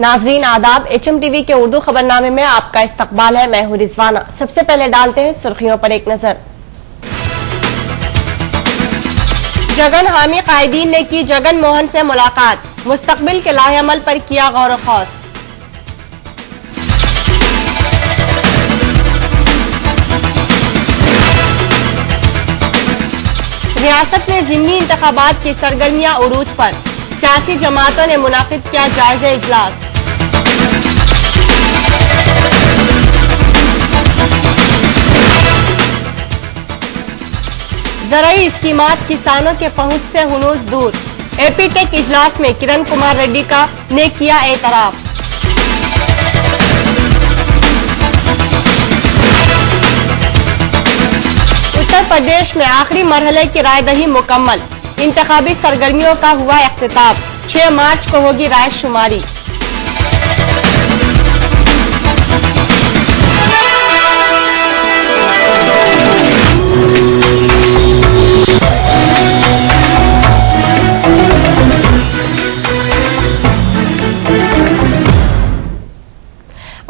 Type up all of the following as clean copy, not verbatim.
नाज़रीन आदाब, HM TV के उर्दू खबरनामे में आपका इस्तकबाल है। मैं हूं रिजवाना। सबसे पहले डालते हैं सुर्खियों पर एक नजर। जगन हामी कायदीन ने की जगन मोहन से मुलाकात, मुस्तकबिल के लाहेअमल पर किया गौर ख़ौस। रियासत में ज़िमनी इंतखाबात की सरगर्मियां उरूज पर, सियासी जमातों ने मुनाकिद किया जायजा इजलास। ज़राई स्कीमात किसानों के पहुंच से हुनूस दूर, AP टेक इजलास में किरण कुमार रेड्डी ने किया एतराफ। उत्तर प्रदेश में आखिरी मरहले की रायदही मुकम्मल, इंतखाबी सरगर्मियों का हुआ इख्तिताम। 6 मार्च को होगी राय शुमारी।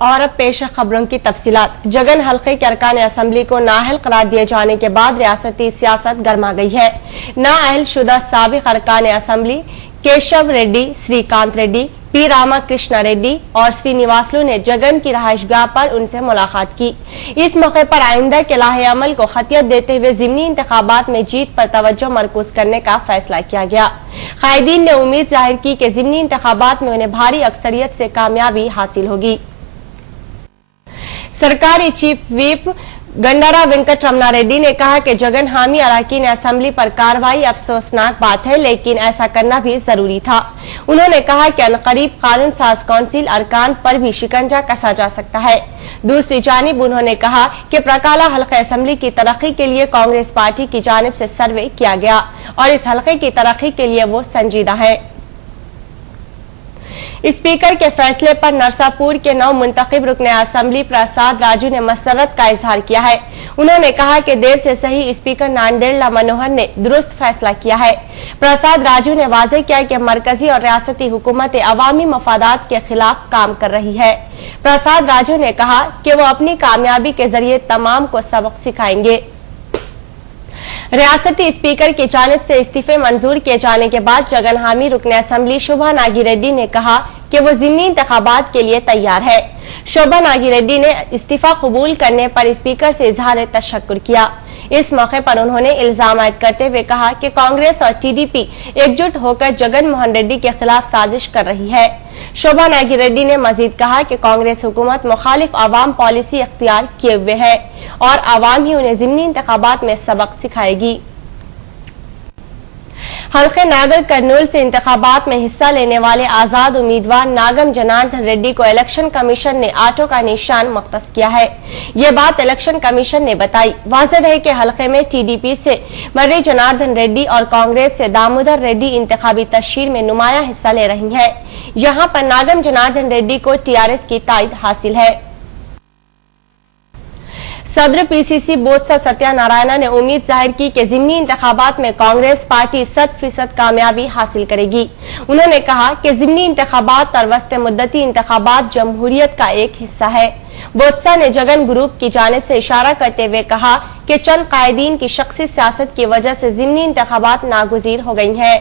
और अब पेश है खबरों की तफसीलात। जगन हल्के के अरकान असम्बली को नाअहल करार दिए जाने के बाद रियासती सियासत गर्मा गई है। नाअहल शुदा साबिक अरकान असम्बली केशव रेड्डी, श्रीकांत रेड्डी, पी रामाकृष्ण रेड्डी और श्रीनिवासलू ने जगन की रहायशगाह पर उनसे मुलाकात की। इस मौके पर आइंदा के लाहे-अमल को खतियत देते हुए ज़िमनी इंतखाबात में जीत पर तवज्जो मरकूज करने का फैसला किया गया। कायदीन ने उम्मीद जाहिर की कि ज़िमनी इंतखाबात में उन्हें भारी अक्सरियत से कामयाबी हासिल होगी। सरकारी चीफ व्हिप गंडारा वेंकट रमना रेड्डी ने कहा कि जगन हामी अरकान असम्बली पर कार्रवाई अफसोसनाक बात है, लेकिन ऐसा करना भी जरूरी था। उन्होंने कहा कि अनकरीब कानून साज कौंसिल अरकान पर भी शिकंजा कसा जा सकता है। दूसरी जानिब उन्होंने कहा कि प्रकाला हल्के असम्बली की तरक्की के लिए कांग्रेस पार्टी की जानिब से सर्वे किया गया और इस हल्के की तरक्की के लिए वो संजीदा है। स्पीकर के फैसले पर नरसापुर के नव मुंतखब रुकने असम्बली प्रसाद राजू ने मसरत का इजहार किया है। उन्होंने कहा कि देर से सही स्पीकर नांदेड़ मनोहर ने दुरुस्त फैसला किया है। प्रसाद राजू ने वाज़ेह किया कि मरकजी और रियासती हुकूमतें अवामी मफादात के खिलाफ काम कर रही है। प्रसाद राजू ने कहा कि वो अपनी कामयाबी के जरिए तमाम को सबक सिखाएंगे। रियासती स्पीकर की जानिब से इस्तीफे मंजूर किए जाने के बाद जगन हामी रुकने असम्बली शोभा नागी रेड्डी ने कहा कि वो ज़िमनी इंतखाबात के लिए तैयार है। शोभा नागी रेड्डी ने इस्तीफा कबूल करने पर स्पीकर से इजहार तशक्कुर किया। इस मौके पर उन्होंने इल्जाम आयद करते हुए कहा कि कांग्रेस और TDP एकजुट होकर जगन मोहन रेड्डी के खिलाफ साजिश कर रही है। शोभा नागी रेड्डी ने मजीद कहा कि कांग्रेस हुकूमत मुखालिफ आवाम पॉलिसी अख्तियार किए हुए है और आवाम ही उन्हें ज़िमनी इंतखाबात में सबक सिखाएगी। हल्के नागर कर्नूल से इंतखाबात में हिस्सा लेने वाले आजाद उम्मीदवार नागम जनार्दन रेड्डी को इलेक्शन कमीशन ने आठों का निशान मुख्तस किया है। ये बात इलेक्शन कमीशन ने बताई। वाज़ेह है कि हल्के में TDP से मर्री जनार्दन रेड्डी और कांग्रेस से दामोदर रेड्डी इंतखाबी तशहीर में नुमाया हिस्सा ले रही है। यहाँ पर नागम जनार्दन रेड्डी को TRS की तायद हासिल है। सदर PCC बोत्सा सत्यानारायणा ने उम्मीद जाहिर की कि ज़िमनी इंतखाबात में कांग्रेस पार्टी 100% कामयाबी हासिल करेगी। उन्होंने कहा कि ज़िमनी इंतखाबात और वस्ते मुद्दती इंतखाबात जमहूरियत का एक हिस्सा है। बोत्सा ने जगन ग्रुप की जानिब से इशारा करते हुए कहा कि चंद कायदीन की शख्सी सियासत की वजह से ज़िमनी इंतखाबात नागुज़ीर हो गई हैं।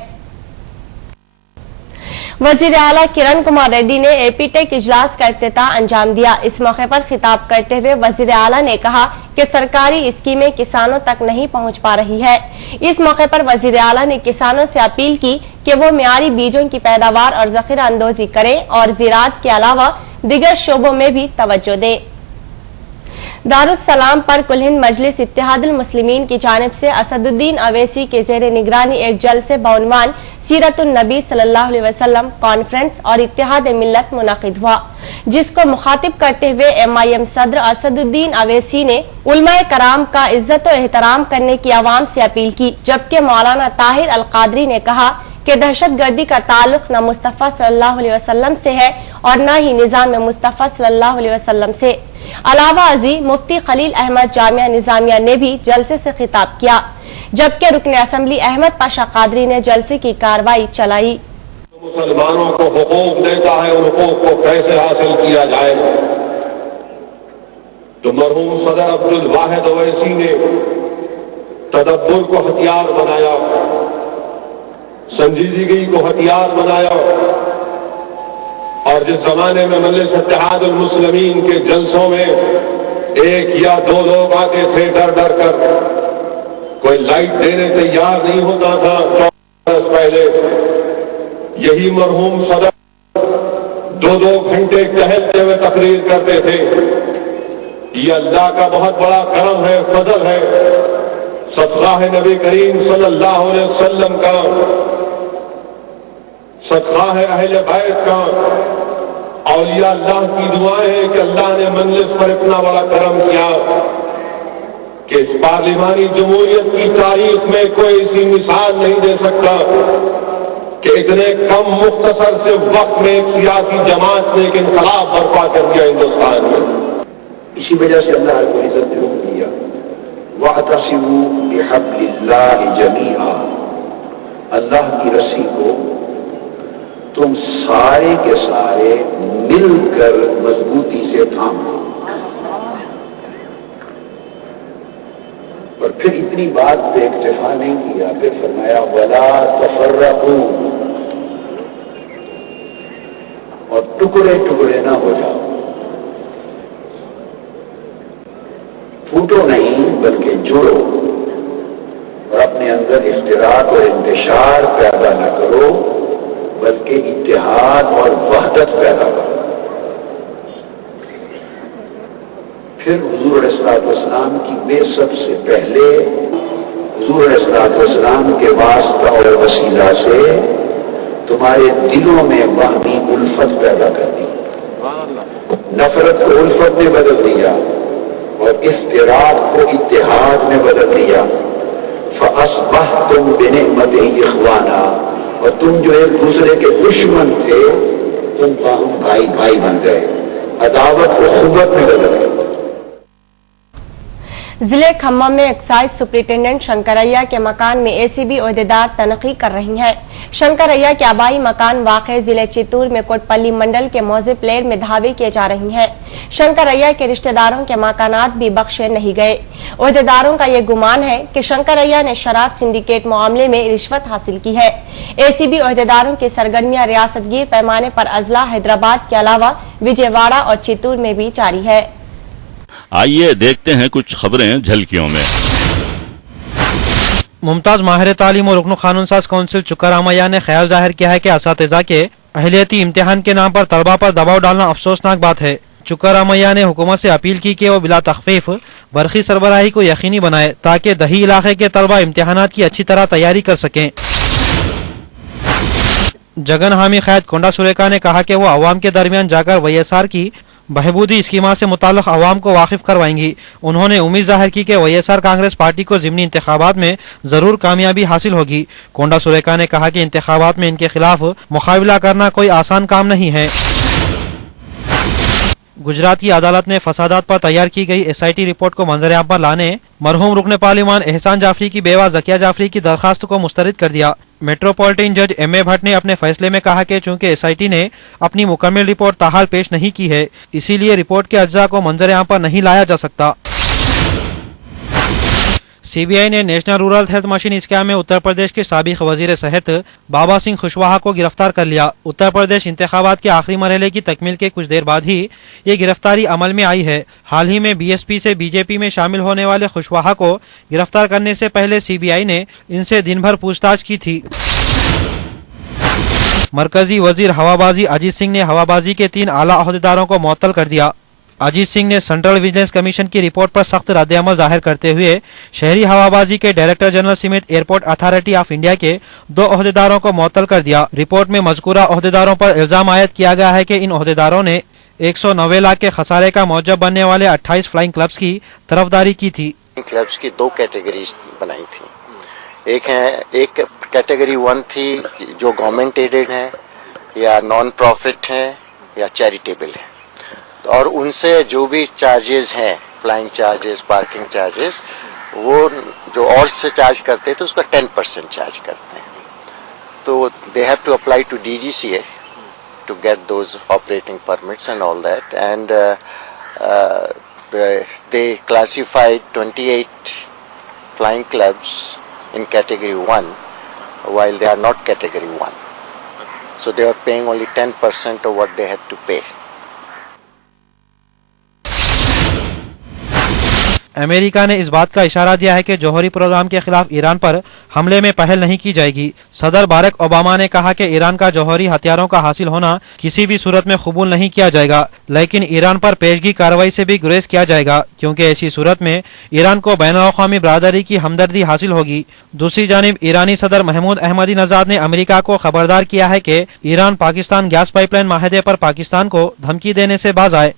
वजीर आला किरण कुमार रेड्डी ने AP टेक इजलास का इफ्तिताह अंजाम दिया। इस मौके पर खिताब करते हुए वजीर आला ने कहा कि सरकारी स्कीमें किसानों तक नहीं पहुंच पा रही है। इस मौके पर वजीर आला ने किसानों से अपील की कि वो मियारी बीजों की पैदावार और ज़ख़ीरा अंदोजी करें और ज़राअत के अलावा दीगर शोबों में भी तवज्जो दें। दारुस्सलाम पर कुल हिंद मजलिस इत्तेहादुल मुस्लिमीन की जानिब से असदुद्दीन अवैसी के जेर निगरानी एक जलसे बउनवान सीरतुन नबी सल्लल्लाहु अलैहि वसल्लम कॉन्फ्रेंस और इत्तेहाद मिल्लत मुनाकिद हुआ, जिसको मुखातिब करते हुए MIM सदर असदुद्दीन अवैसी ने उलमाए कराम का इज्जत और एहतराम करने की आवाम से अपील की। जबकि मौलाना ताहिर अल कादरी ने कहा कि दहशतगर्दी का ताल्लुक न मुस्तफा सल्लल्लाहु अलैहि वसल्लम से है और न ही निजाम मुस्तफा सल्लल्लाहु अलैहि वसल्लम से। अलावा अजी मुफ्ती खलील अहमद जामिया निजामिया ने भी जलसे से खिताब किया, जबकि रुकने असम्बली अहमद पाशा कादरी ने जलसे की कार्रवाई चलाई। مسلمانوں کو حقوق دیتا ہے ان حقوق کو کیسے حاصل کیا جائے، تو مرحوم صدر عبد الواحد اویسی نے تدبر کو ہتھیار بنایا، سنجیدگی کو ہتھیار بنایا، اور جس زمانے میں مجلس اتحاد المسلمین کے جلسوں میں ایک یا دو لوگ آتے تھے ڈر ڈر کر، کوئی لائٹ دینے تیار نہیں ہوتا تھا، 14 برس پہلے یہی مرحوم صدر 2-2 گھنٹے ٹہلتے ہوئے تقریر کرتے تھے۔ یہ اللہ کا بہت بڑا کرم ہے، فضل ہے، صدقہ ہے نبی کریم صلی اللہ علیہ وسلم کا، صدقہ ہے اہل بیت کا، اولیاء اللہ کی دعائیں ہیں کہ اللہ نے مجلس پر اتنا بڑا کرم کیا کہ اس پارلیمانی جمہوریت کی تاریخ میں کوئی ایسی مثال نہیں دے سکتا کہ اتنے کم مختصر سے وقت میں ایک سیاسی جماعت نے ایک انقلاب برپا کر دیا ہندوستان میں۔ اسی وجہ سے اللہ رب العزت نے حکم دیا وَاعْتَصِمُوا بِحَبْلِ اللَّهِ جَمِيعًا، اللہ کی رسی کو تم سارے کے سارے مل کر مضبوطی سے تھام لو۔ اور پھر اتنی بات پہ اکتفا نہیں کیا، پھر فرمایا وَلَا تَفَرَّقُوا، اور ٹکڑے ٹکڑے نہ ہو جاؤ، پھوٹو نہیں بلکہ جڑو، اور اپنے اندر اختلاف اور انتشار پیدا نہ کرو بلکہ اتحاد اور وحدت پیدا کرو۔ پھر حضور علیہ الصلوۃ والسلام کی بعثت سے پہلے حضور علیہ الصلوۃ والسلام کے واسطہ اور وسیلہ سے تمہارے دلوں میں باہمی الفت پیدا کر دی، نفرت کو الفت نے بدل دیا اور اختلاف کو اتحاد میں بدل دیا۔ فَأَصْبَحْتُمْ بِنِعْمَتِهِ إِخْوَانًا، اور تم جو ایک دوسرے کے دشمن تھے تم باہم بھائی بھائی بن گئے، عداوت کو اخوت میں بدل گئے۔ ضلع کھمم میں ایکسائز سپرنٹینڈنٹ شنکریا کے مکان میں ACB عہدیدار تنقید کر رہی ہیں۔ شنکریا کے آبائی مکان واقع ضلع چتور میں کوٹپلی منڈل کے موزے پلیٹ میں دعوے کیے جا رہی ہیں۔ شنکریا کے رشتہ داروں کے مکانات بھی بخشے نہیں گئے۔ عہدیداروں کا یہ گمان ہے کہ شنکریا نے شراب سنڈیکیٹ معاملے میں رشوت حاصل کی ہے۔ ACB عہدیداروں کی سرگرمیاں ریاست گیر پیمانے پر اضلاع حیدرآباد کے علاوہ وجے واڑہ اور چتور میں بھی جاری ہے۔ آئیے دیکھتے ہیں کچھ خبریں جھلکیوں میں۔ ممتاز ماہر تعلیم اور رکن قانون ساز کونسل چکرامیا نے خیال ظاہر کیا ہے کہ اساتذہ کے اہلیتی امتحان کے نام پر طلبہ پر دباؤ ڈالنا افسوسناک بات ہے۔ چکرامیا نے حکومت سے اپیل کی کہ وہ بلا تخفیف برقی سربراہی کو یقینی بنائے تاکہ دیہی علاقے کے طلبہ امتحانات کی اچھی طرح تیاری کر سکیں۔ جگن حامی قائد کونڈا سریکا نے کہا کہ وہ عوام کے درمیان جا کر WSR کی بہبودی اسکیمات سے متعلق عوام کو واقف کروائیں گی۔ انہوں نے امید ظاہر کی کہ WSR کانگریس پارٹی کو ضمنی انتخابات میں ضرور کامیابی حاصل ہوگی۔ کونڈا سریکا نے کہا کہ انتخابات میں ان کے خلاف مقابلہ کرنا کوئی آسان کام نہیں ہے۔ گجرات کی عدالت نے فسادات پر تیار کی گئی SIT رپورٹ کو منظر عام پر لانے مرحوم رکن پارلیمان احسان جعفری کی بیوہ ذکیہ جعفری کی درخواست کو مسترد کر دیا۔ میٹروپولیٹن جج M.A. بھٹ نے اپنے فیصلے میں کہا کہ چونکہ SIT نے اپنی مکمل رپورٹ تاحال پیش نہیں کی ہے، اسی لیے رپورٹ کے اجزاء کو منظر عام پر نہیں لایا جا سکتا۔ CBI نے national rural health machine scheme میں اتر پردیش کے سابق وزیر صحت بابا سنگھ خوشواہا کو گرفتار کر لیا۔ اتر پردیش انتخابات کے آخری مرحلے کی تکمیل کے کچھ دیر بعد ہی یہ گرفتاری عمل میں آئی ہے۔ حال ہی میں BSP سے BJP میں شامل ہونے والے خوشواہا کو گرفتار کرنے سے پہلے CBI نے ان سے دن بھر پوچھ تاچھ کی تھی۔ مرکزی وزیر ہوابازی اجیت سنگھ نے ہوابازی کے 3 اعلیٰ عہدیداروں کو معطل کر دیا۔ اجیت سنگھ نے سینٹرل ویجیلنس کمیشن کی رپورٹ پر سخت رد عمل ظاہر کرتے ہوئے شہری ہوابازی کے ڈائریکٹر جنرل سمیت ایئرپورٹ اتھارٹی آف انڈیا کے 2 عہدیداروں کو معطل کر دیا۔ رپورٹ میں مذکورہ عہدیداروں پر الزام عائد کیا گیا ہے کہ ان عہدیداروں نے 190 لاکھ کے خسارے کا موجب بننے والے 28 فلائنگ کلبز کی طرفداری کی تھی۔ کلبز کی 2 کیٹیگریز بنائی تھی۔ ایک کیٹیگری 1 تھی جو گورنمنٹ ایڈڈ ہے یا نان پروفٹ ہے یا چیریٹیبل ہے، اور ان سے جو بھی چارجز ہیں، فلائنگ چارجز، پارکنگ چارجز، وہ جو اور سے چارج کرتے تھے اس کا 10% چارج کرتے ہیں۔ So they have to apply to DGCA to get those operating permits and all that. And they classified 28 flying clubs in category 1 while they are not category 1. So they are paying only 10% of what they had to pay. America ने इस बात का इशारा दिया है कि जौहरी programme के खिलाफ ईरान पर हमले में पहल नहीं की जाएगी। सदर बारक ओबामा ने कहा कि ईरान का जौहरी हथियारों का हासिल होना किसी भी सूरत में कबूल नहीं किया जाएगा, लेकिन ईरान पर पेशगी कार्रवाई से भी गुरेज किया जाएगा, क्योंकि ऐसी सूरत में ईरान को बैनुल-अक़वामी बरादरी की हमदर्दी हासिल होगी। दूसरी जानिब ईरानी सदर महमूद अहमदी नजाद ने अमेरिका को खबरदार किया है कि ईरान पाकिस्तान गैस पाइपलाइन माहिदे पर पाकिस्तान को धमकी देने से बाज आए।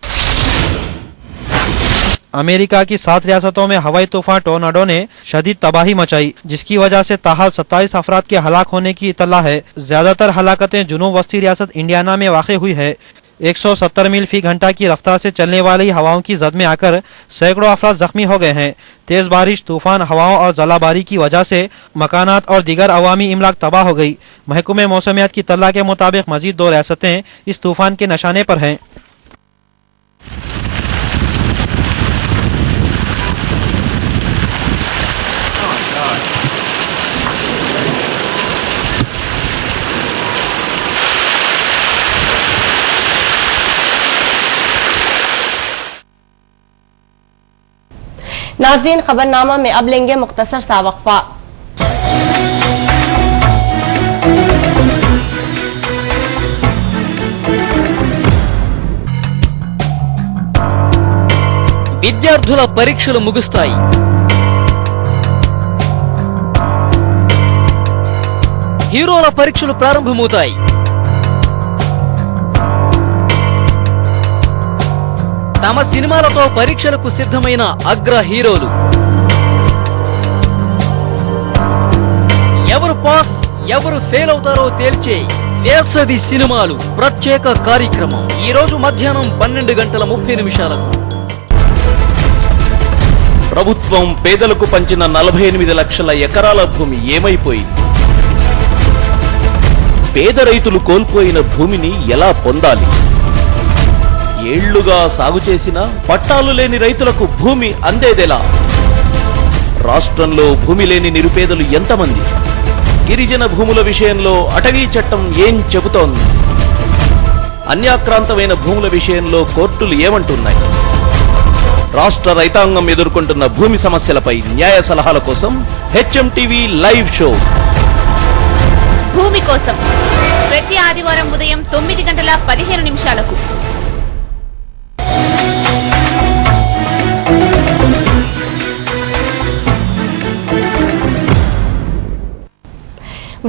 अमेरिका की 7 रियासतों में हवाई तूफान टोर्नाडो ने शदीद तबाही मचाई, जिसकी वजह से ताहाल 27 अफराद के हलाक होने की इत्तला है। ज्यादातर हलाकतें जुनूब वस्ती रियासत इंडियाना में वाक़ हुई है। 170 मील फी घंटा की रफ्तार से चलने वाली हवाओं की जद में आकर सैकड़ों अफराद जख्मी हो गए हैं। तेज बारिश, तूफान, हवाओं और जलाबारी की वजह से मकानात और दीगर अवामी इमलाक तबाह हो गई। महकमे मौसमियात की इत्तला के मुताबिक मजीद 2 रियासतें इस तूफान के निशाने पर हैं। नाज़रीन, खबरनामा में अब लेंगे मुख्तसर सा वक्फा। విద్యార్థుల పరీక్షలు ముగుస్తాయి. హీరోల పరీక్షలు ప్రారంభమవుతాయి. తమ సినిమాలతో పరీక్షలకు సిద్ధమైన అగ్ర హీరోలు ఎవరు పాస్ ఎవరు ఫెయిల్ అవుతారో తేల్చే వేసవి సినిమాలు ప్రత్యేక కార్యక్రమం ఈ రోజు మధ్యాహ్నం 12:30 ప్రభుత్వం పేదలకు పంచిన 48 లక్షల ఎకరాల భూమి ఏమైపోయింది? పేద రైతులు కోల్పోయిన భూమిని ఎలా పొందాలి? ఏళ్లుగా సాగు చేసిన పట్టాలు లేని రైతులకు భూమి అందేదెలా? రాష్ట్రంలో భూమి లేని నిరుపేదలు ఎంతమంది? గిరిజన భూముల విషయంలో అటవీ చట్టం ఏం చెబుతోంది? అన్యాక్రాంతమైన భూముల విషయంలో కోర్టులు ఏమంటున్నాయి? రాష్ట్ర రైతాంగం ఎదుర్కొంటున్న భూమి సమస్యలపై న్యాయ సలహాల కోసం హెచ్ఎంటీవీ లైవ్ షో భూమి కోసం ప్రతి ఆదివారం ఉదయం 9:15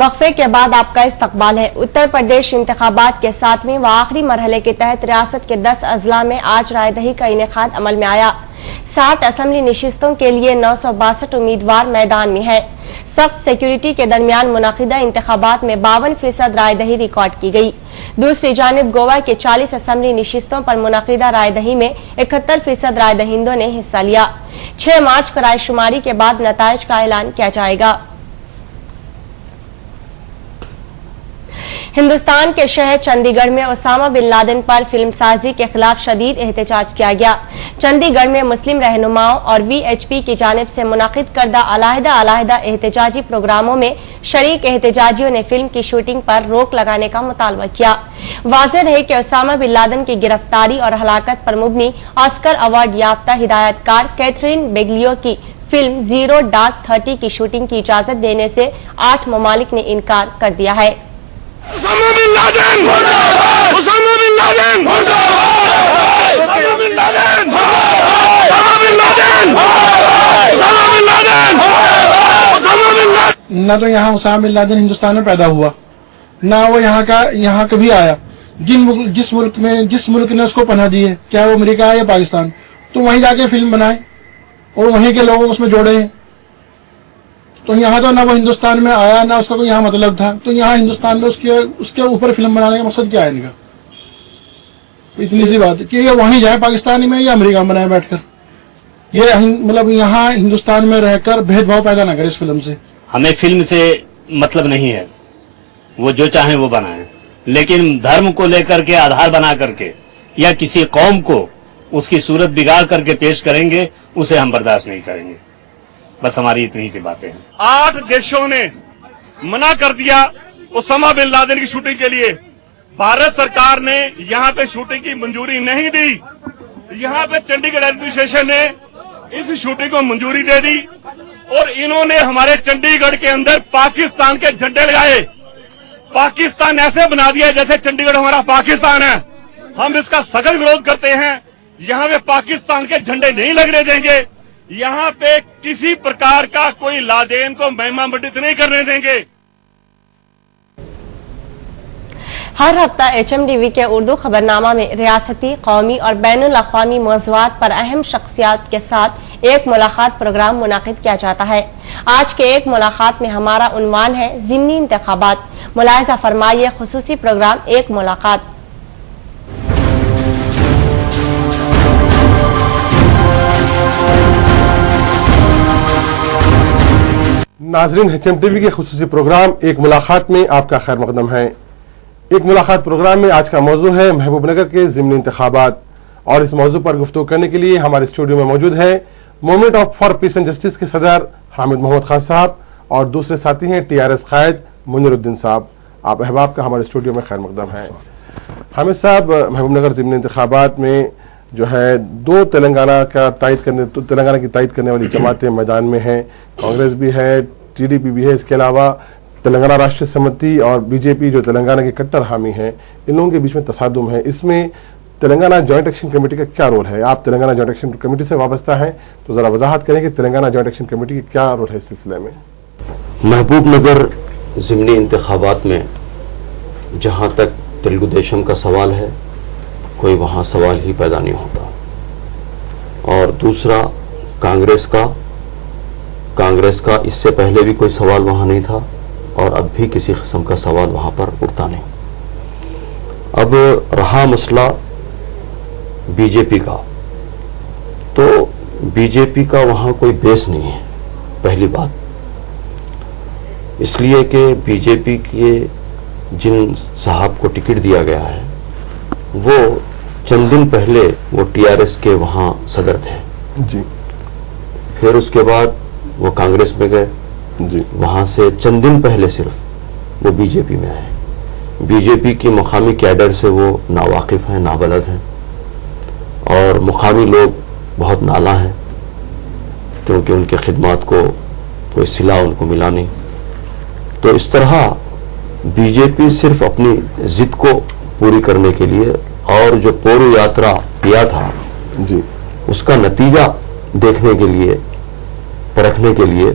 वक्फे के बाद आपका इस्तकबाल है। उत्तर प्रदेश इंतखाबात के 7वें व आखिरी मरहले के तहत रियासत के 10 अजला में आज रायदही का इनेकाद अमल में आया। 60 असम्बली नशिस्तों के लिए 962 उम्मीदवार मैदान में है। सख्त सिक्योरिटी के दरमियान मुनाकिदा इंतखाबात में 52% रायदही रिकॉर्ड की गई। दूसरी जानिब गोवा के 40 असम्बली नशिस्तों पर मुनाकिदा रायदही में 71% रायदहिंदों ने हिस्सा लिया। 6 मार्च को रायशुमारी के बाद नताइज का ऐलान किया जाएगा। हिंदुस्तान के शहर चंडीगढ़ में ओसामा बिन लादेन पर फिल्मसाजी के खिलाफ शदीद एहतजाज किया गया। चंडीगढ़ में मुस्लिम रहनुमाओं और वीएचपी की जानिब से मुनाकिद करदा अलहदा एहतजाजी प्रोग्रामों में शरीक एहतजाजियों ने फिल्म की शूटिंग पर रोक लगाने का मुतालबा किया। वाज़ेह है कि ओसामा बिन लादेन की गिरफ्तारी और हलाकत पर मुबनी ऑस्कर अवार्ड याफ्ता हिदायतकार कैथरीन बेगलियो की फिल्म 0-30 की शूटिंग की इजाजत देने से 8 ममालिक ने इनकार कर दिया है। ओसामा बिन लादेन मुर्दाबाद! ओसामा बिन लादेन मुर्दाबाद! ओसामा बिन लादेन मुर्दाबाद! ओसामा बिन लादेन मुर्दाबाद! ओसामा बिन लादेन मुर्दाबाद! ओसामा बिन लादेन न तो यहाँ ओसामा बिन लादेन हिंदुस्तान में पैदा हुआ, ना वो यहाँ कभी आया। जिस मुल्क ने उसको पनाह दी है, क्या वो अमेरिका है या पाकिस्तान, तो वहीं जाके फिल्म बनाए और वहीं के लोगों को उसमें जोड़े हैं। तो यहाँ तो ना वो हिंदुस्तान में आया, ना उसका कोई यहाँ मतलब था। तो यहाँ हिंदुस्तान में उसके ऊपर फिल्म बनाने का मकसद क्या है इनका? इतनी सी बात कि ये वहीं जाए पाकिस्तान में या अमेरिका में बनाए बैठकर। ये मतलब यहाँ हिंदुस्तान में रहकर भेदभाव पैदा ना करे इस फिल्म से। हमें फिल्म से मतलब नहीं है, वो जो चाहें वो बनाएं, लेकिन धर्म को लेकर के आधार बना करके या किसी कौम को उसकी सूरत बिगाड़ करके पेश करेंगे, उसे हम बर्दाश्त नहीं करेंगे। बस हमारी इतनी सी बातें हैं। 8 देशों ने मना कर दिया ओसामा बिन लादेन की शूटिंग के लिए। भारत सरकार ने यहां पे शूटिंग की मंजूरी नहीं दी। यहां पे चंडीगढ़ एडमिनिस्ट्रेशन ने इस शूटिंग को मंजूरी दे दी और इन्होंने हमारे चंडीगढ़ के अंदर पाकिस्तान के झंडे लगाए। पाकिस्तान ऐसे बना दिया जैसे चंडीगढ़ हमारा पाकिस्तान है। हम इसका सख्त विरोध करते हैं। यहाँ पे पाकिस्तान के झंडे नहीं लगने देंगे। यहाँ पे किसी प्रकार का कोई लादेन को महिमा मंडित नहीं करने देंगे। हर हफ्ता HMTV के उर्दू खबरनामा में रियासती, कौमी और बैनुल अक़वामी मौज़ूआत पर अहम शख्सियात के साथ एक मुलाकात प्रोग्राम मुनाकिद किया जाता है। आज के एक मुलाकात में हमारा उन्वान है ज़िमनी इंतखाबात। मुलाहिज़ा फरमाइए खुसूसी प्रोग्राम एक मुलाकात। नाजरीन, HMTV के खुसूसी प्रोग्राम एक मुलाकात में आपका खैर मकदम है। एक मुलाकात प्रोग्राम में आज का मौजू है महबूबनगर के ज़िमनी इंतखाबात, और इस मौजू पर गुफ्तगू करने के लिए हमारे स्टूडियो में मौजूद है movement of for piece and justice के सदर हामिद मोहम्मद खान साहब और दूसरे साथी हैं TRS कायद मुनीरुद्दीन साहब। आप अहबाब का हमारे स्टूडियो में खैर मकदम है। हामिद साहब, महबूबनगर ज़िमनी इंतखाबात में जो है 2 तेलंगाना की तायद करने वाली जमातें मैदान में हैं। कांग्रेस भी है, TDP भी है, इसके अलावा तेलंगाना राष्ट्रीय समिति और BJP जो तेलंगाना के कट्टर हामी हैं, इन लोगों के बीच में तसादुम है। इसमें तेलंगाना जॉइंट एक्शन कमेटी का क्या रोल है? आप तेलंगाना जॉइंट एक्शन कमेटी से वाबस्ता हैं, तो जरा वजाहत करें कि तेलंगाना जॉइंट एक्शन कमेटी का क्या रोल है इस सिलसिले में। महबूबनगर ज़िमनी इंतखाबात में जहां तक तेलुगु देशम का सवाल है, कोई वहां सवाल ही पैदा नहीं होता। और दूसरा कांग्रेस का इससे पहले भी कोई सवाल वहां नहीं था और अब भी किसी किस्म का सवाल वहां पर उठता नहीं। अब रहा मसला BJP का, तो BJP का वहां कोई बेस नहीं है। पहली बात इसलिए कि BJP के जिन साहब को टिकट दिया गया है वो चंद दिन पहले वो TRS के वहां सदर थे जी। फिर उसके बाद वो कांग्रेस में गए जी। वहां से चंद दिन पहले सिर्फ वो BJP में आए। BJP की मुकामी कैडर से वो नावाकिफ हैं, नाबलद हैं और मुकामी लोग बहुत नाला हैं क्योंकि उनके खिदमात को कोई सिला उनको मिला नहीं। तो इस तरह BJP सिर्फ अपनी जिद को पूरी करने के लिए और जो पोरू यात्रा किया था जी, उसका नतीजा देखने के लिए, परखने के लिए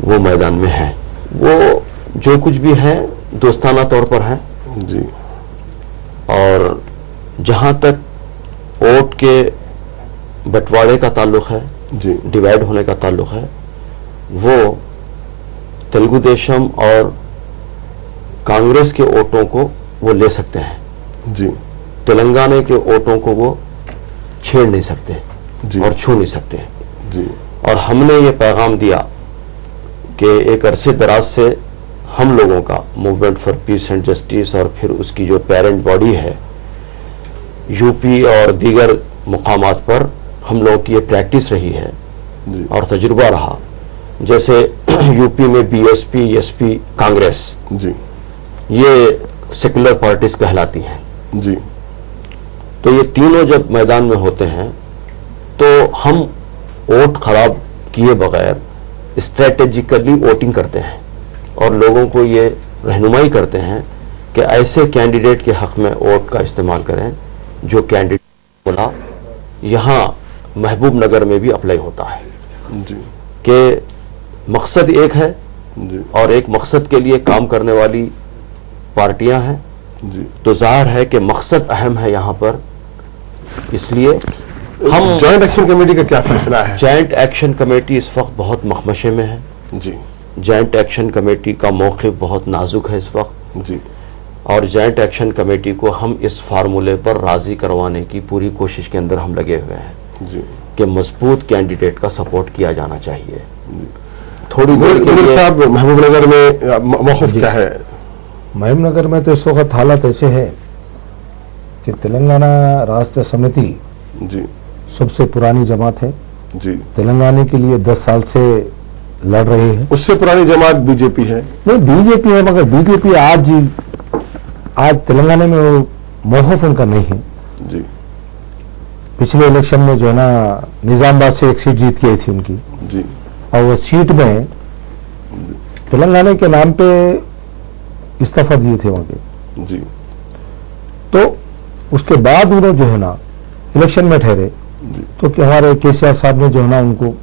वो मैदान में है। वो जो कुछ भी है दोस्ताना तौर पर है जी। और जहां तक वोट के बंटवारे का ताल्लुक है जी, डिवाइड होने का ताल्लुक है, वो तेलुगु देशम और कांग्रेस के वोटों को वो ले सकते हैं जी। तेलंगाना के वोटों को वो छेड़ नहीं सकते जी और छू नहीं सकते जी। और हमने ये पैगाम दिया कि एक अरसे दराज से हम लोगों का movement for piece and justice और फिर उसकी जो पेरेंट बॉडी है यूपी और दीगर मुकामात पर हम लोगों की ये प्रैक्टिस रही है जी। और तजुर्बा रहा। जैसे यूपी में BSP, SP, कांग्रेस जी, ये सेकुलर पार्टीज कहलाती हैं जी। तो ये तीनों जब मैदान में होते हैं तो हम वोट खराब किए बगैर स्ट्रेटेजिकली वोटिंग करते हैं और लोगों को ये रहनुमाई करते हैं कि ऐसे कैंडिडेट के हक में वोट का इस्तेमाल करें जो कैंडिडेट बोला। यहां महबूब नगर में भी अप्लाई होता है जी कि मकसद एक है जी और एक मकसद के लिए काम करने वाली पार्टियां हैं जी। तो जाहिर है कि मकसद अहम है यहां पर। इसलिए हम जॉइंट एक्शन कमेटी का क्या फैसला है? जॉइंट एक्शन कमेटी इस वक्त बहुत मखमशे में है जी। जॉइंट एक्शन कमेटी का मौक़िफ़ बहुत नाजुक है इस वक्त जी। और जॉइंट एक्शन कमेटी को हम इस फार्मूले पर राजी करवाने की पूरी कोशिश के अंदर हम लगे हुए हैं जी कि मजबूत कैंडिडेट का सपोर्ट किया जाना चाहिए। थोड़ी देर के मुनीर लिए साहब, महबूबनगर में मौक़िफ़ क्या है? महबूब नगर में तो इस वक्त हालात ऐसे है कि तेलंगाना राष्ट्र समिति जी सबसे पुरानी जमात है जी तेलंगाना के लिए 10 साल से लड़ रही है। उससे पुरानी जमात बीजेपी है। नहीं बीजेपी है मगर बीजेपी आज तेलंगाना में मौहूफ उनका नहीं है जी। पिछले इलेक्शन में जो है ना निजामाबाद से एक सीट जीत गई थी उनकी जी और वो सीट में तेलंगाना के नाम पे इस्तीफा दिए थे वहां के जी। तो उसके बाद उन्होंने जो है ना इलेक्शन में ठहरे तो कि हमारे केसीआर साहब ने जो है ना उनको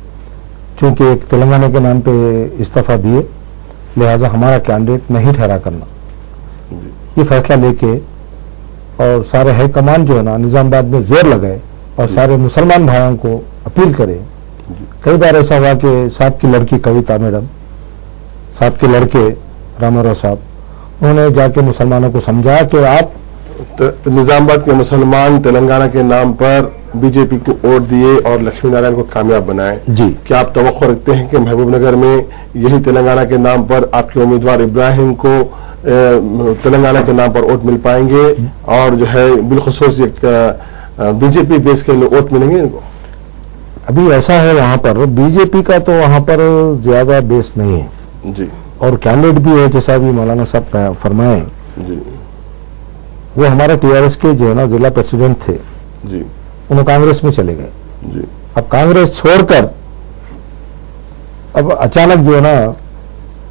चूंकि एक तेलंगाना के नाम पे इस्तीफा दिए लिहाजा हमारा कैंडिडेट नहीं ठहरा करना ये फैसला लेके और सारे हाईकमान जो है ना निजामाबाद में जोर लगाए और सारे मुसलमान भाइयों को अपील करे। कई बार ऐसा हुआ कि साहब की लड़की कविता मैडम साहब के लड़के रामाराव साहब उन्होंने जाके मुसलमानों को समझाया कि आप निजामाबाद के मुसलमान तेलंगाना के नाम पर बीजेपी को वोट दिए और लक्ष्मी नारायण को कामयाब बनाए जी। क्या आप तवक्को रखते हैं कि महबूब नगर में यही तेलंगाना के नाम पर आपके उम्मीदवार इब्राहिम को तेलंगाना के नाम पर वोट मिल पाएंगे और जो है बिलखुसूस एक बीजेपी बेस के लिए वोट मिलेंगे इनको? अभी ऐसा है वहां पर बीजेपी का तो वहां पर ज्यादा बेस नहीं है जी और कैंडिडेट भी है जैसा भी मौलाना साहब फरमाए जी। वो हमारे टीआरएस के जो है ना जिला प्रेसिडेंट थे जी उन्होंने कांग्रेस में चले गए जी। अब कांग्रेस छोड़कर अब अचानक जो है ना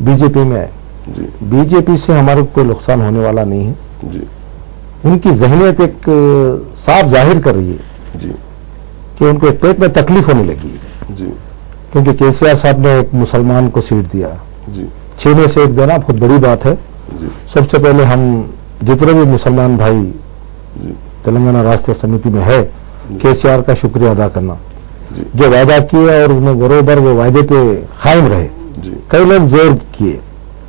बीजेपी में आए जी। बीजेपी से हमारे कोई नुकसान होने वाला नहीं है जी उनकी जहनीत एक साफ जाहिर कर रही है जी कि उनको एक पेट में तकलीफ होने लगी है जी क्योंकि केसीआर साहब ने एक मुसलमान को सीट दिया जी 6 में से 1 देना बहुत बड़ी बात है जी। सबसे पहले हम जितने भी मुसलमान भाई जी तेलंगाना राष्ट्रीय समिति में है केसीआर का शुक्रिया अदा करना जी। जो वायदा किए और उन्हें बरोबर वो वायदे पे कायम रहे जी कई लोग जोर किए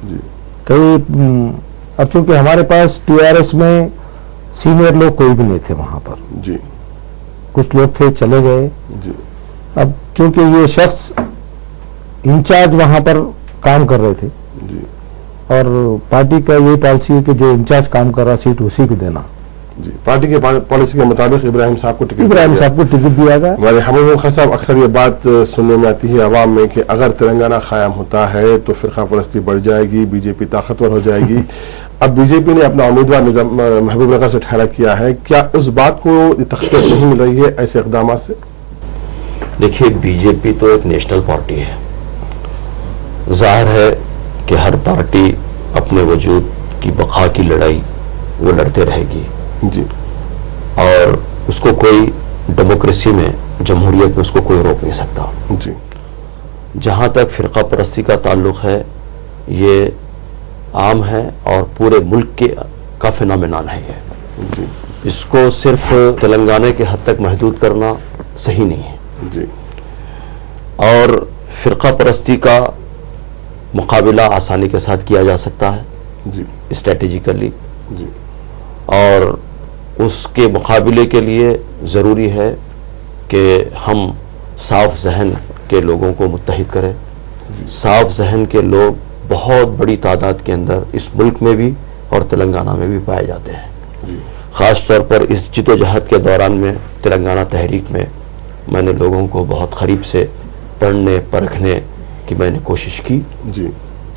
जी। कई अब चूंकि हमारे पास टीआरएस में सीनियर लोग कोई भी नहीं थे वहां पर जी कुछ लोग थे चले गए जी। अब चूंकि ये शख्स इंचार्ज वहां पर काम कर रहे थे जी और पार्टी का यही पॉलिसी है कि जो इंचार्ज काम कर रहा सीट उसी को देना जी। पार्टी के पॉलिसी के मुताबिक इब्राहिम साहब को टिकट इब्राहिम साहब को टिकट दिया गया। हमारे हमूद खान साहब अक्सर ये बात सुनने में आती है अवाम में कि अगर तेलंगाना कायम होता है तो फिरका परस्ती बढ़ जाएगी बीजेपी ताकतवर हो जाएगी। अब बीजेपी ने अपना उम्मीदवार महबूब नगर से ठहरा किया है, क्या उस बात को तखलीफ नहीं मिल रही है ऐसे इकदाम से? देखिए बीजेपी तो एक नेशनल पार्टी है, जाहिर है कि हर पार्टी अपने वजूद की बका की लड़ाई वो लड़ते रहेगी जी। और उसको कोई डेमोक्रेसी में जमहूरियत में उसको कोई रोक नहीं सकता जी। जहां तक फिरका परस्ती का ताल्लुक है ये आम है और पूरे मुल्क के का फिनोमेनन है ये जी। इसको सिर्फ तेलंगाना के हद तक महदूद करना सही नहीं है जी। और फिरका परस्ती का मुकाबला आसानी के साथ किया जा सकता है जी। स्ट्रेटेजिकली जी। और उसके मुकाबले के लिए जरूरी है कि हम साफ जहन के लोगों को मुत्तहिद करें। साफ जहन के लोग बहुत बड़ी तादाद के अंदर इस मुल्क में भी और तेलंगाना में भी पाए जाते हैं। खास तौर पर इस जिदोजहद के दौरान में तेलंगाना तहरीक में मैंने लोगों को बहुत करीब से पढ़ने परखने की मैंने कोशिश की जी।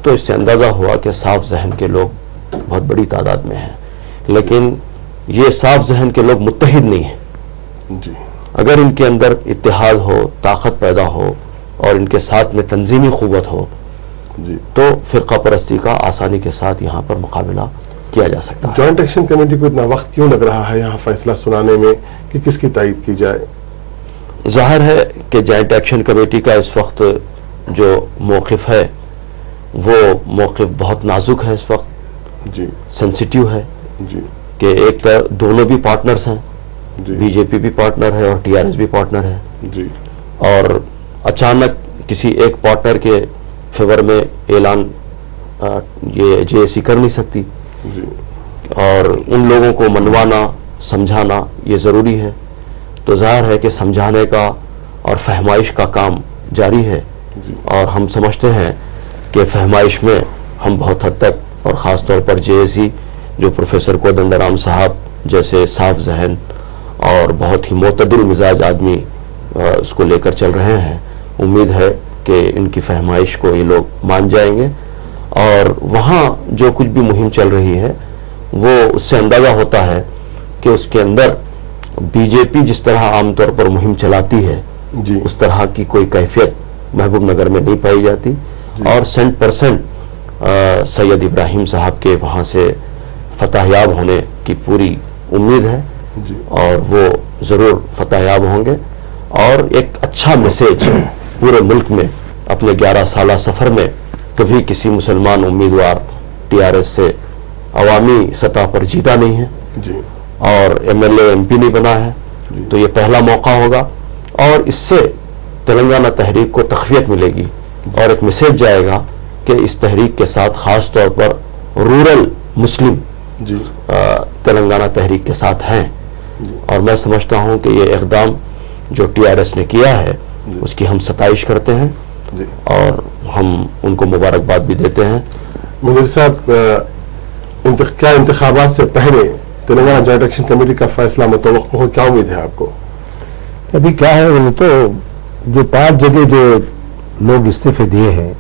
तो इससे अंदाजा हुआ कि साफ जहन के लोग बहुत बड़ी तादाद में हैं, लेकिन ये साफ जहन के लोग मुत्तहिद नहीं हैं जी। अगर इनके अंदर इत्तेहाद हो, ताकत पैदा हो और इनके साथ में तंजीमी क़ुव्वत हो जी, तो फिरका परस्ती का आसानी के साथ यहां पर मुकाबला किया जा सकता है। जॉइंट एक्शन कमेटी को इतना वक्त क्यों लग रहा है यहां फैसला सुनाने में कि किसकी तायीद की जाए? जाहिर है कि जॉइंट एक्शन कमेटी का इस वक्त जो मौक़िफ़ है वो मौक़िफ़ बहुत नाजुक है, इस वक्त जी सेंसिटिव है जी। कि एक तरह दोनों भी पार्टनर्स हैं, बीजेपी भी पार्टनर है और टीआरएस भी पार्टनर है जी। और अचानक किसी एक पार्टनर के फेवर में ऐलान ये जेएसी कर नहीं सकती जी। और उन लोगों को मनवाना समझाना ये जरूरी है। तो जाहिर है कि समझाने का और फहमाइश का काम जारी है जी। और हम समझते हैं कि फहमाइश में हम बहुत हद तक और ख़ास तौर पर जेएसी जो प्रोफेसर कोदंडराम साहब जैसे साफ जहन और बहुत ही मोतदिल मिजाज आदमी उसको लेकर चल रहे हैं, उम्मीद है कि इनकी फहमाइश को ये लोग मान जाएंगे और वहां जो कुछ भी मुहिम चल रही है वो उससे अंदाजा होता है कि उसके अंदर बीजेपी जिस तरह आमतौर पर मुहिम चलाती है उस तरह की कोई कैफियत महबूब नगर में नहीं पाई जाती और 100% सैयद इब्राहिम साहब के वहां से फतहयाब होने की पूरी उम्मीद है और वो जरूर फतहयाब होंगे और एक अच्छा मैसेज पूरे मुल्क में अपने 11 साला सफर में कभी किसी मुसलमान उम्मीदवार टीआरएस से अवामी सतह पर जीता नहीं है और एमएलए एमपी नहीं बना है, तो ये पहला मौका होगा और इससे तेलंगाना तहरीक को तक़वियत मिलेगी और एक मैसेज जाएगा कि इस तहरीक के साथ खास तौर पर रूरल मुस्लिम तेलंगाना तहरीक के साथ हैं और मैं समझता हूं कि ये इक़दाम जो टीआरएस ने किया है उसकी हम सताइश करते हैं और हम उनको मुबारकबाद भी देते हैं। मुनीर साहब, क्या इंतखाबात से पहले तेलंगाना जॉइंट एक्शन कमेटी का फैसला मुतवक्किल हो, क्या उम्मीद है आपको? अभी क्या है, वो तो जो 5 जगह जो लोग इस्तीफे दिए हैं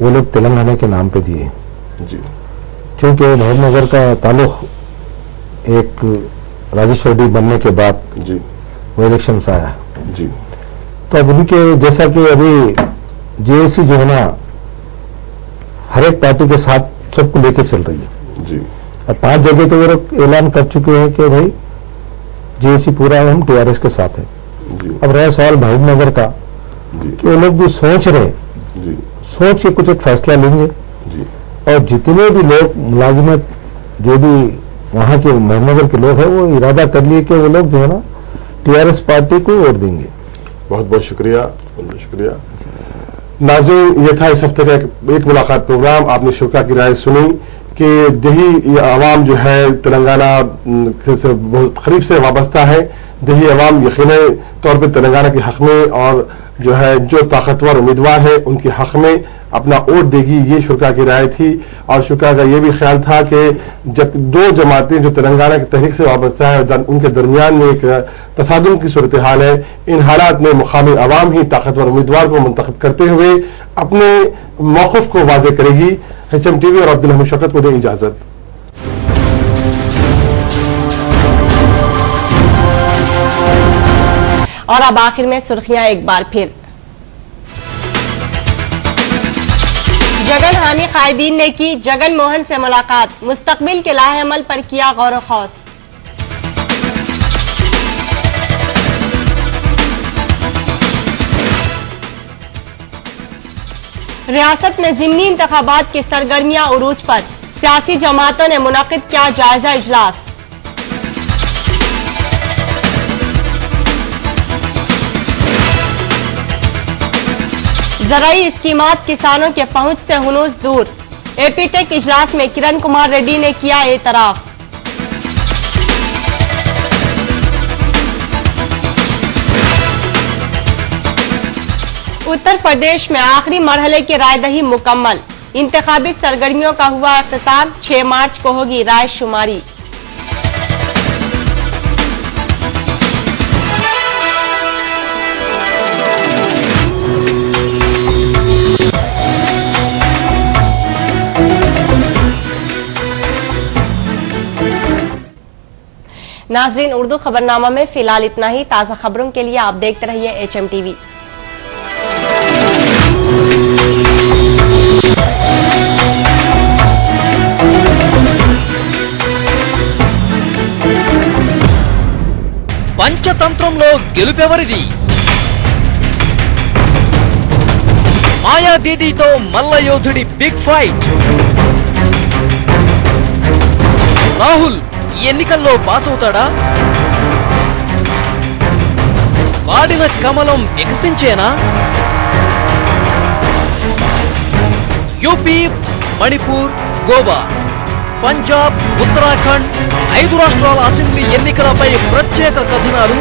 वो लोग तेलंगाना के नाम पे दिए क्योंकि महबूबनगर का ताल्लुक एक राजेश्वरी बनने के बाद वो इलेक्शन से आया तो अब उनके जैसा कि अभी जेएसी जो है ना हर एक पार्टी के साथ सबको लेके चल रही है और 5 जगह तो वो लोग ऐलान कर चुके हैं कि भाई जेएसी पूरा हम टीआरएस के साथ है। अब रहा सवाल महबूबनगर का कि वो लोग भी सोच रहे सोच के कुछ एक फैसला लेंगे और जितने भी लोग मुलाजिमत जो भी वहां के महबूबनगर के लोग हैं वो इरादा कर लिए कि वो लोग जो है ना टीआरएस पार्टी को वोट देंगे। बहुत बहुत शुक्रिया, बहुत शुक्रिया। नाज़रीन, ये था इस हफ्ते का एक मुलाकात प्रोग्राम। आपने शुक्रिया की राय सुनी कि देही आवाम जो है तेलंगाना से बहुत करीब से वाबस्ता है। देही आवाम यकीनी तौर पर तेलंगाना के हक में और जो है जो ताकतवर उम्मीदवार है उनके हक में अपना वोट देगी, ये शुक्रिया की राय थी। और शुक्रिया का ये भी ख्याल था कि जब 2 जमातें जो तेलंगाना की तहरीक से वाबस्ता है उनके दरमियान में एक तसादुम की सूरत हाल है, इन हालात में मुकामी आवाम ही ताकतवर उम्मीदवार को मुंतखब करते हुए अपने मौक़िफ़ को वाज़ेह करेगी। HMTV और अब्दुल हमीद शौकत को दें इजाजत। और अब आखिर में सुर्खियां एक बार फिर। जगन हामी कायदीन ने की जगन मोहन से मुलाकात, मुस्तकबिल के लाहेअमल पर किया गौर व खौस। रियासत में ज़िमनी इंतखाबात की सरगर्मियां उरूज पर, सियासी जमातों ने मुनक़िद किया जायजा इजलास। ज़राई स्कीमात किसानों के पहुंच से हुनूस दूर, एपीटेक इजलास में किरण कुमार रेड्डी ने किया एतराफ। उत्तर प्रदेश में आखिरी मरहले की रायदही मुकम्मल, इंतखाबी सरगर्मियों का हुआ अख्तिताम, 6 मार्च को होगी राय शुमारी। नाजरीन, उर्दू खबरनामा में फिलहाल इतना ही। ताज़ा खबरों के लिए आप देखते रहिए HMTV। పంచతంత్రంలో గెలుపెవరిది? మాయా దీదీతో మల్ల యోధుడి బిగ్ ఫైట్. రాహుల్ ఈ ఎన్నికల్లో పాస్ అవుతాడా? వాడిన కమలం వికసించేనా? యూపీ, మణిపూర్, గోవా, పంజాబ్, ఉత్తరాఖండ్ 5 రాష్ట్రాల అసెంబ్లీ ఎన్నికలపై ప్రత్యేక కథనాలు.